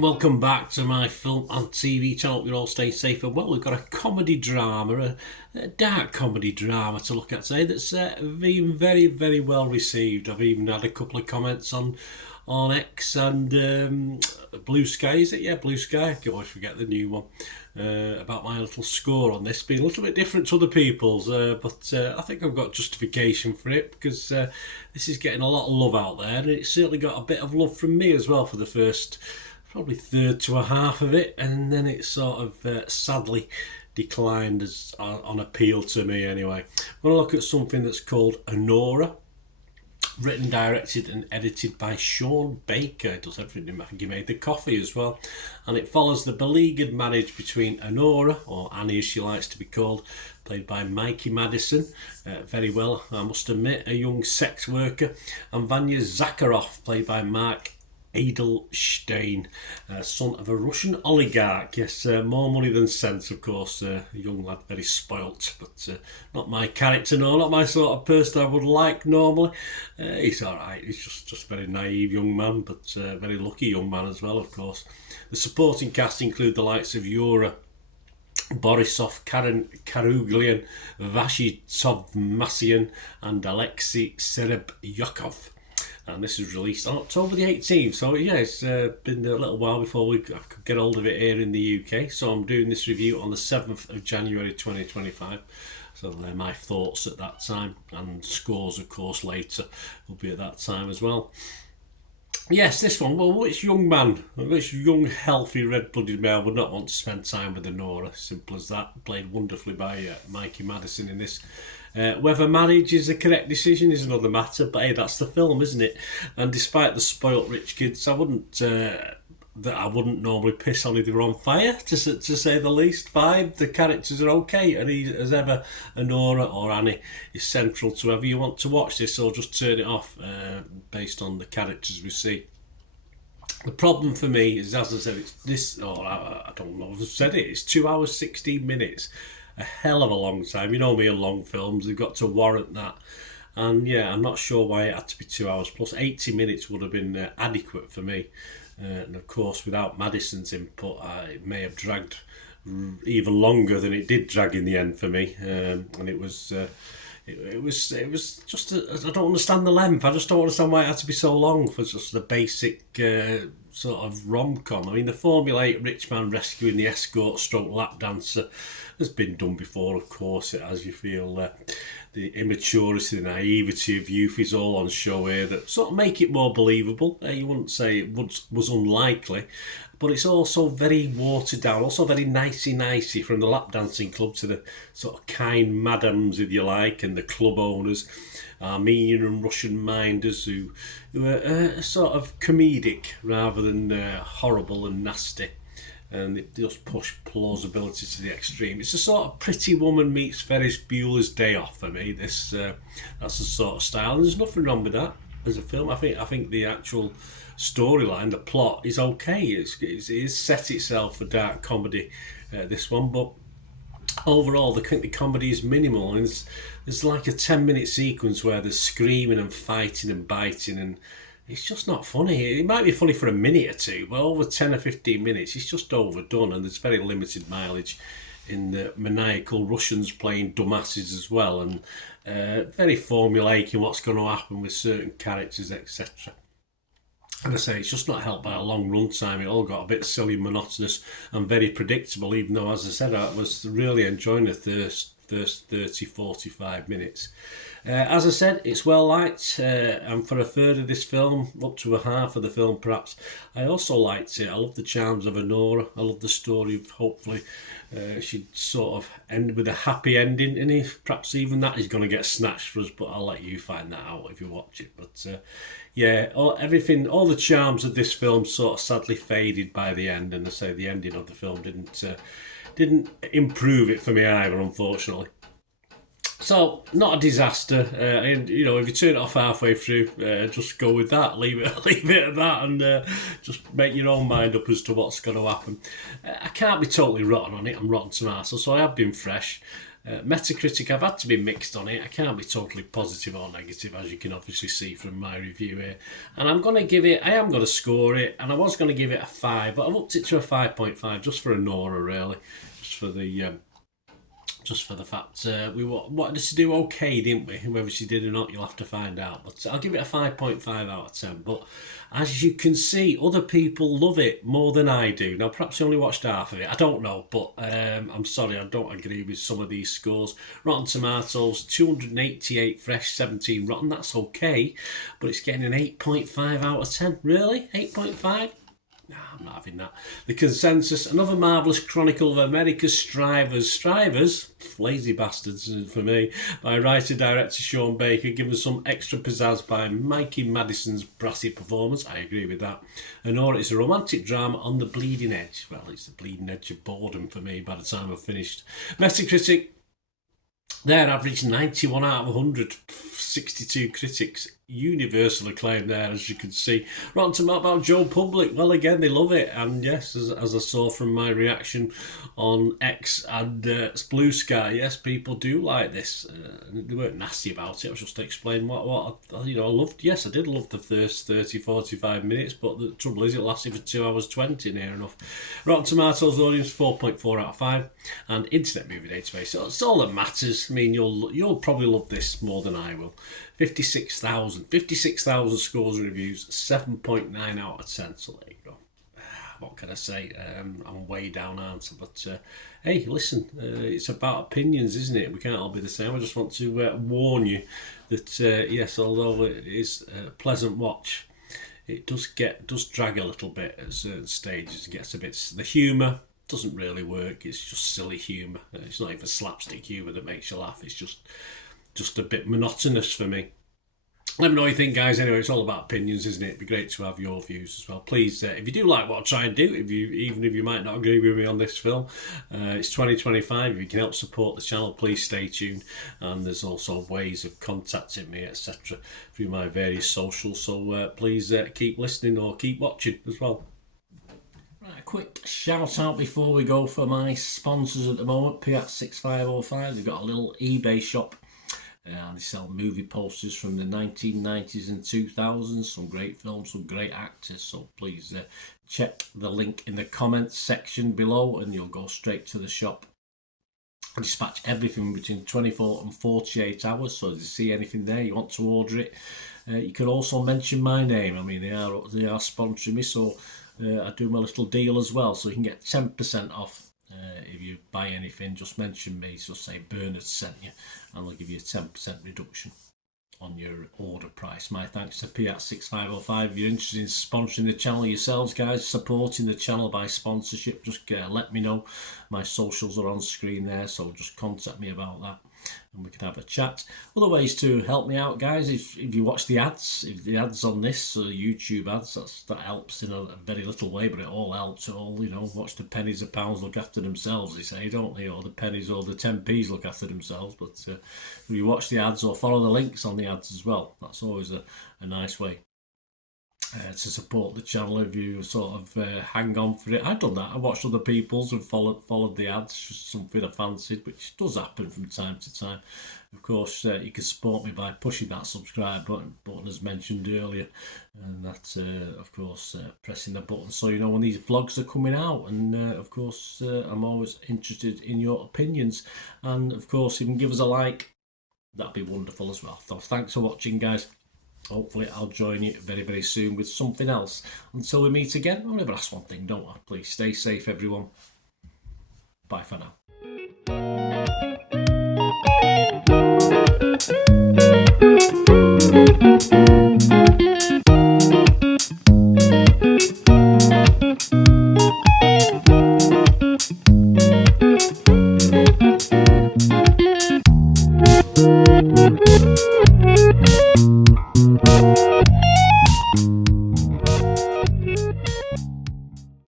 Welcome back to my film and TV channel. You're all staying safe and well. We've got a comedy drama, a dark comedy drama to look at today that's been very, very well received. I've even had a couple of comments on X and Blue Sky, is it? Yeah, Blue Sky. I always forget the new one. About my little score on this being a little bit different to other people's, but I think I've got justification for it because this is getting a lot of love out there, and it's certainly got a bit of love from me as well for the first probably third to a half of it, and then it sort of sadly declined as on appeal to me anyway. We're going to look at something that's called Anora, written, directed and edited by Sean Baker. It does everything. I think he made the coffee as well. And it follows the beleaguered marriage between Anora, or Annie as she likes to be called, played by Mikey Madison, very well I must admit, a young sex worker, and Vanya Zakharov, played by Mark Edelstein, son of a Russian oligarch. Yes, more money than sense, of course. A young lad, very spoilt, but not my character, no, not my sort of person I would like normally. He's alright, he's just a very naive young man, but very lucky young man as well, of course. The supporting cast include the likes of Yura Borisov, Karen Karuglian, Vashi Tovmassian and Alexei Serebyakov. And this was released on October the 18th. So yeah, it's been a little while before I could get hold of it here in the UK. So I'm doing this review on the 7th of January 2025. So they're my thoughts at that time. And scores, of course, later will be at that time as well. Yes, this one, well, which young man, which young, healthy, red-blooded male would not want to spend time with Anora? Simple as that. Played wonderfully by Mikey Madison in this. Whether marriage is the correct decision is another matter, but hey, that's the film, isn't it? And despite the spoilt rich kids, I wouldn't normally piss on if they were on fire, to say the least. Vibe, the characters are okay, and as ever, Anora or Annie is central to whether you want to watch this or just turn it off based on the characters we see. The problem for me is, as I said, it's this, or I don't know if I've said it, it's 2 hours 16 minutes. A hell of a long time. You know me and long films, they've got to warrant that. And yeah, I'm not sure why it had to be 2 hours plus. 80 minutes would have been adequate for me. And of course, without Madison's input, it may have dragged even longer than it did drag in the end for me. And it was just, I don't understand the length. I just don't understand why it had to be so long for just the basic sort of rom-com. I mean, the formulaic rich man rescuing the escort stroke lap dancer has been done before, of course. It has. You feel the immaturity, the naivety of youth is all on show here that sort of make it more believable. You wouldn't say it was unlikely, but it's also very watered down, also very nicey from the lap dancing club to the sort of kind madams, if you like, and the club owners, Armenian and Russian minders who are sort of comedic rather than horrible and nasty. And it just push plausibility to the extreme. It's a sort of Pretty Woman meets Ferris Bueller's Day Off for me. This that's the sort of style, and there's nothing wrong with that as a film. I think the actual storyline, the plot, is okay. It's set itself for dark comedy, this one, but overall the comedy is minimal, and there's like a 10-minute sequence where there's screaming and fighting and biting, and it's just not funny. It might be funny for a minute or two, but over 10 or 15 minutes it's just overdone, and there's very limited mileage in the maniacal Russians playing dumbasses as well, and very formulaic in what's going to happen with certain characters, etc. And I say, it's just not helped by a long runtime. It all got a bit silly, monotonous and very predictable, even though, as I said, I was really enjoying the first 30-45 minutes. As I said, it's well liked, and for a third of this film, up to a half of the film perhaps, I also liked it. I love the charms of Anora. I love the story of, hopefully she'd sort of end with a happy ending, and if perhaps even that is going to get snatched for us, but I'll let you find that out if you watch it. But yeah, all the charms of this film sort of sadly faded by the end, and I say the ending of the film didn't didn't improve it for me either, unfortunately. So, not a disaster. And you know, if you turn it off halfway through, just go with that. Leave it, leave it at that, and just make your own mind up as to what's going to happen. I can't be totally rotten on it. I'm Rotten Tomatoes, so I have been fresh. Metacritic, I've had to be mixed on it. I can't be totally positive or negative, as you can obviously see from my review here. And I'm going to give it, I am going to score it, and I was going to give it a 5, but I've upped it to a 5.5 just for Anora, really. Just for the fact we wanted us to do okay, didn't we? Whether she did or not, you'll have to find out. But I'll give it a 5.5 out of 10. But as you can see, other people love it more than I do. Now, perhaps I only watched half of it. I don't know, but I'm sorry, I don't agree with some of these scores. Rotten Tomatoes, 288 fresh, 17 rotten. That's okay, but it's getting an 8.5 out of 10. Really? 8.5? No, I'm not having that. The consensus, another marvellous chronicle of America's strivers, lazy bastards for me, by writer-director Sean Baker, given some extra pizzazz by Mikey Madison's brassy performance. I agree with that. Anora is a romantic drama on the bleeding edge. Well, it's the bleeding edge of boredom for me by the time I've finished. Metacritic, their average 91 out of 100, 62 critics. Universal acclaim there, as you can see. Rotten Tomatoes about Joe Public. Well, again, they love it. And yes, as I saw from my reaction on X and Blue Sky, yes, people do like this. They weren't nasty about it. I was just explaining what I loved. Yes, I did love the first 30, 45 minutes, but the trouble is it lasted for 2 hours 20, near enough. Rotten Tomatoes audience 4.4 out of 5. And Internet Movie Database. So it's all that matters. I mean, you'll probably love this more than I will. 56,000 scores and reviews, 7.9 out of 10. So there you go. What can I say? I'm way down, aren't I? But hey, listen, it's about opinions, isn't it? We can't all be the same. I just want to warn you that yes, although it is a pleasant watch, it does drag a little bit at certain stages. It gets a bit. The humour doesn't really work. It's just silly humour. It's not even slapstick humour that makes you laugh. It's just a bit monotonous for me. Let me know what you think, guys. Anyway, it's all about opinions, isn't it? It'd be great to have your views as well. Please, if you do like what I try and do, even if you might not agree with me on this film, it's 2025. If you can help support the channel, please stay tuned. And there's also ways of contacting me, etc., through my various socials. So please keep listening or keep watching as well. Right, a quick shout out before we go for my sponsors at the moment. Piat6505. They've got a little eBay shop. And they sell movie posters from the 1990s and 2000s. Some great films, some great actors. So please check the link in the comments section below and you'll go straight to the shop. I dispatch everything between 24 and 48 hours. So if you see anything there, you want to order it, you can also mention my name. I mean, they are sponsoring me, so I do my little deal as well. So you can get 10% off. If you buy anything, just mention me. So say Bernard sent you, and they'll give you a 10% reduction on your order price. My thanks to Piat6505. If you're interested in sponsoring the channel yourselves, guys, supporting the channel by sponsorship, just let me know. My socials are on screen there, so just contact me about that and we can have a chat. Other ways to help me out, guys, if you watch the ads, if the ads on this YouTube ads, that helps in a very little way, but it all helps. It all, watch the pennies and pounds look after themselves, they say, don't they? Or the pennies or the 10p's look after themselves. But if you watch the ads or follow the links on the ads as well, that's always a nice way to support the channel. If you sort of hang on for it, I've done that. I watched other people's and followed the ads, just something I fancied, which does happen from time to time. Of course, you can support me by pushing that subscribe button as mentioned earlier, and that of course pressing the button so you know when these vlogs are coming out. And of course I'm always interested in your opinions, and of course if you can give us a like, that'd be wonderful as well. So thanks for watching, guys. Hopefully I'll join you very, very soon with something else. Until we meet again, I'll never ask one thing, don't I? Please stay safe, everyone. Bye for now.